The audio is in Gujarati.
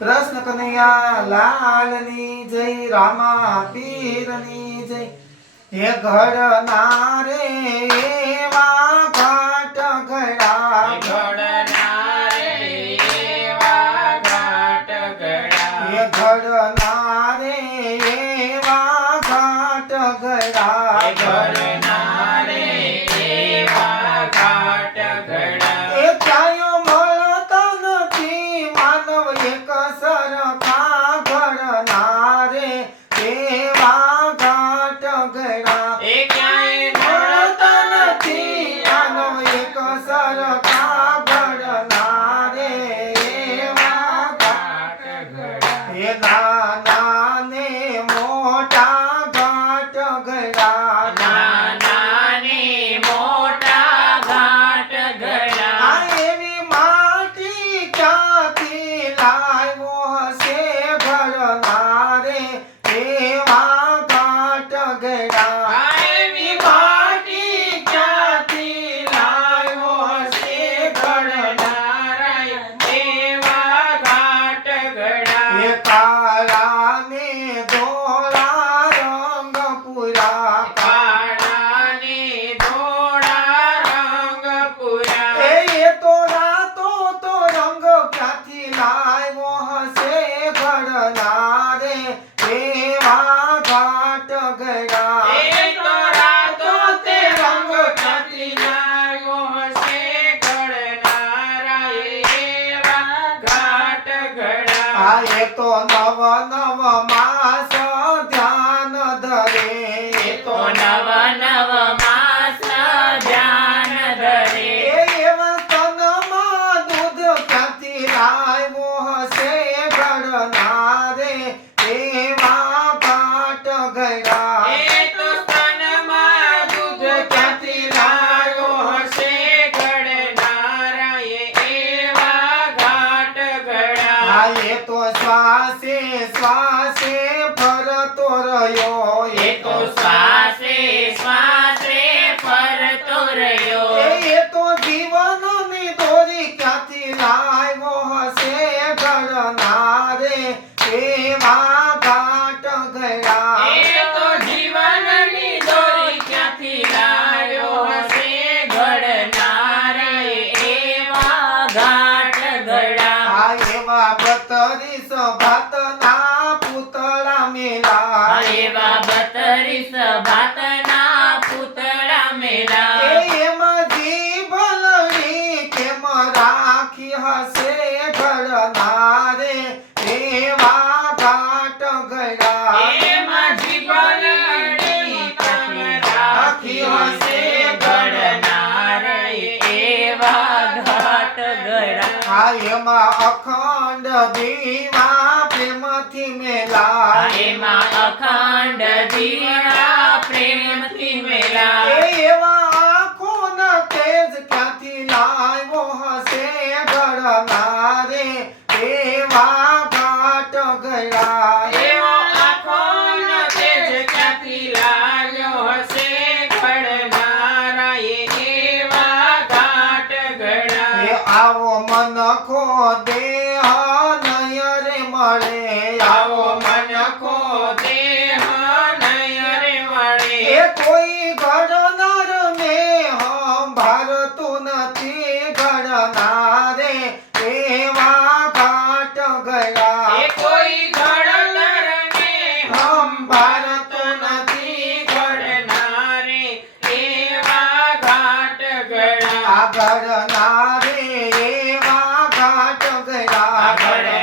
કૃષ્ણ કનૈયા લાલની જય રામા પીરની જય હે ઘડના રે એવા ઘાટ ઘડા ઘડના રે એવા ઘાટ ઘડા હે ઘડના રે એવા ઘાટ ઘડા ઘડના રે એવા ઘાટ ઘડા એ ક્યાંય મળતા નથી માનવ એક સરખા ઘડના રે એવા ઘાટ ઘડા એ ક્યાંય મળતા નથી માનવ એક સરખા ઘડના રે એવા ઘાટ ઘડા હે નાના ને મોટા ઘાટ ઘડા નાના ને મોટા ઘાટ ઘડા આ એવી માટી ક્યાંથી લાવ્યો હશે ઘડના રે એવા ઘાટ ઘડા એવી માટી ક્યાંથી લાવ્યો હશે ઘડનારા એવા ઘાટ ઘડા એ કાળા ને ધોળા રંગ પૂરા કાળા ને ધોળા રંગ પૂરા એ તો રાતો તો રંગ ક્યાંથી લાવ્યો હશે ઘડના રે એવા ઘાટ ઘડા એ તો રાતો તે રંગ ક્યાંથી લાવ્યો હશે ઘડનારા એવા ઘાટ ઘડા આ એ તો નવ નવ માસ ધ્યાન ધરે એ તો નવ નવ માસ ધ્યાન ધરે એ એવા સ્તનમાં દૂધ ક્યાંથી લાવ્યો હશે ઘડના રે એવા ઘાટ ઘડા એ તો સ્તનમાં દૂધ ક્યાંથી લાવ્યો હશે ઘડનારા એવા ઘાટ ઘડા આ એ તો શ્વાસે શ્વાસે ફરતો રહ્યો એ તો શ્વાસે શ્વાસે ફરતો રહ્યો એ તો જીવનની દોરી ક્યાંથી લાવ્યો હશે ઘડના રે એવા ઘાટ ઘડા એ તો જીવનની દોરી ક્યાંથી લાવ્યો હશે ઘડનારા એવા ઘાટ ઘડા આ એવા 32 ભાતના પૂતળા મેલા એવા 32 ભાતના પૂતળા મેલા એમાં જીભલડી કેમ રાખી હશે ઘડના રે એવા ઘાટ ઘડા એમાં જીવનની કેમ રાખી હશે ઘડનારા એવા ઘાટ ઘડા આ એમાં અખંડ દીવા પ્રેમથી મેલા એમાં અખંડ દીવા પ્રેમથી મેલા એવા આંખોના તેજ ક્યાંથી લાવ્યો હશે ઘડના રે એવા ઘાટ ઘડા એવો આંખોનો તેજ ક્યાંથી લાવ્યો હશે ઘડનારા એવા ઘાટ ઘડા એ આવો મનખો દેહ નયરે મળે આવો મનખો દેહ નયરે મળે એ કોઈ ઘડનાર ને ભારતું નથી ઘડના રે એવા ઘાટ ઘડા એ કોઈ ઘડતરને ભારતો નથી ઘડનારે એવા ઘાટ ઘડા આ ઘડના રે એવા ઘાટ ઘડા ઘડ